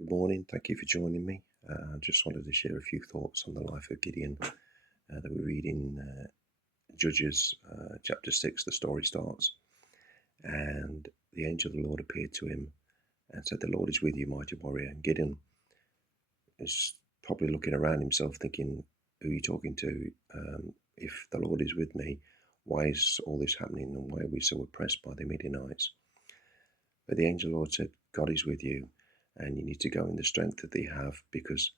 Good morning. Thank you for joining me. I just wanted to share a few thoughts on the life of Gideon that we read in Judges chapter 6. The story starts, and the angel of the Lord appeared to him and said, "The Lord is with you, mighty warrior." And Gideon is probably looking around himself thinking, "Who are you talking to? If the Lord is with me, why is all this happening, and why are we so oppressed by the Midianites?" But the angel of the Lord said, "God is with you, and you need to go in the strength that they have, because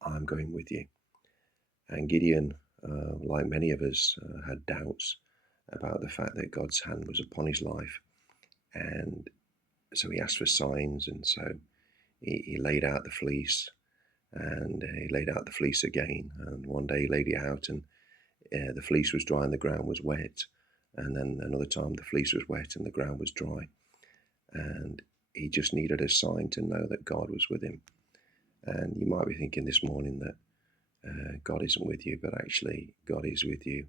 I'm going with you." And Gideon, like many of us, had doubts about the fact that God's hand was upon his life. And so he asked for signs. And so he laid out the fleece, and he laid out the fleece again. And one day he laid it out, and the fleece was dry and the ground was wet. And then another time the fleece was wet and the ground was dry. And he just needed a sign to know that God was with him. And you might be thinking this morning that God isn't with you, but actually God is with you.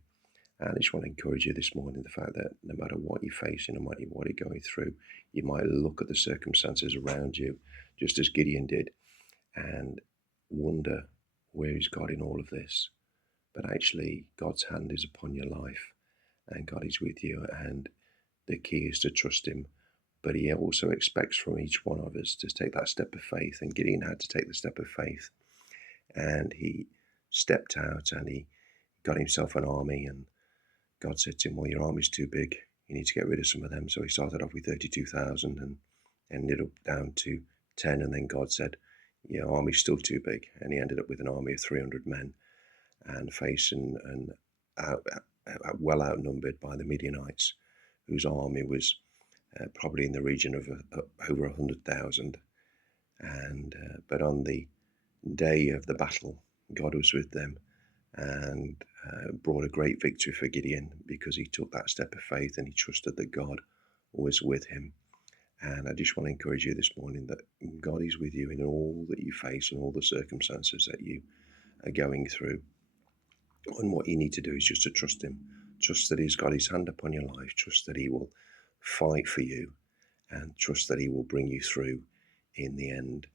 And I just want to encourage you this morning, the fact that no matter what you're facing, no matter what you're going through, you might look at the circumstances around you, just as Gideon did, and wonder, where is God in all of this? But actually, God's hand is upon your life, and God is with you, and the key is to trust him. But he also expects from each one of us to take that step of faith, and Gideon had to take the step of faith. And he stepped out and he got himself an army, and God said to him, "Well, your army's too big. You need to get rid of some of them." So he started off with 32,000 and ended up down to 10. And then God said, "Your army's still too big." And he ended up with an army of 300 men and facing well outnumbered by the Midianites, whose army was probably in the region of over 100,000. But on the day of the battle, God was with them and brought a great victory for Gideon, because he took that step of faith and he trusted that God was with him. And I just want to encourage you this morning that God is with you in all that you face and all the circumstances that you are going through. And what you need to do is just to trust him. Trust that he's got his hand upon your life. Trust that he will fight for you, and trust that he will bring you through in the end.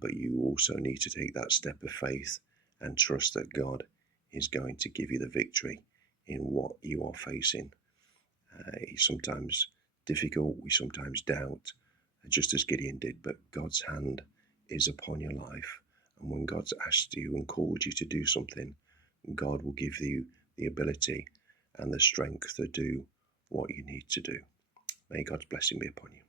But you also need to take that step of faith and trust that God is going to give you the victory in what you are facing. It's sometimes difficult, we sometimes doubt, just as Gideon did, but God's hand is upon your life. And when God's asked you and called you to do something, God will give you the ability and the strength to do what you need to do. May God's blessing be upon you.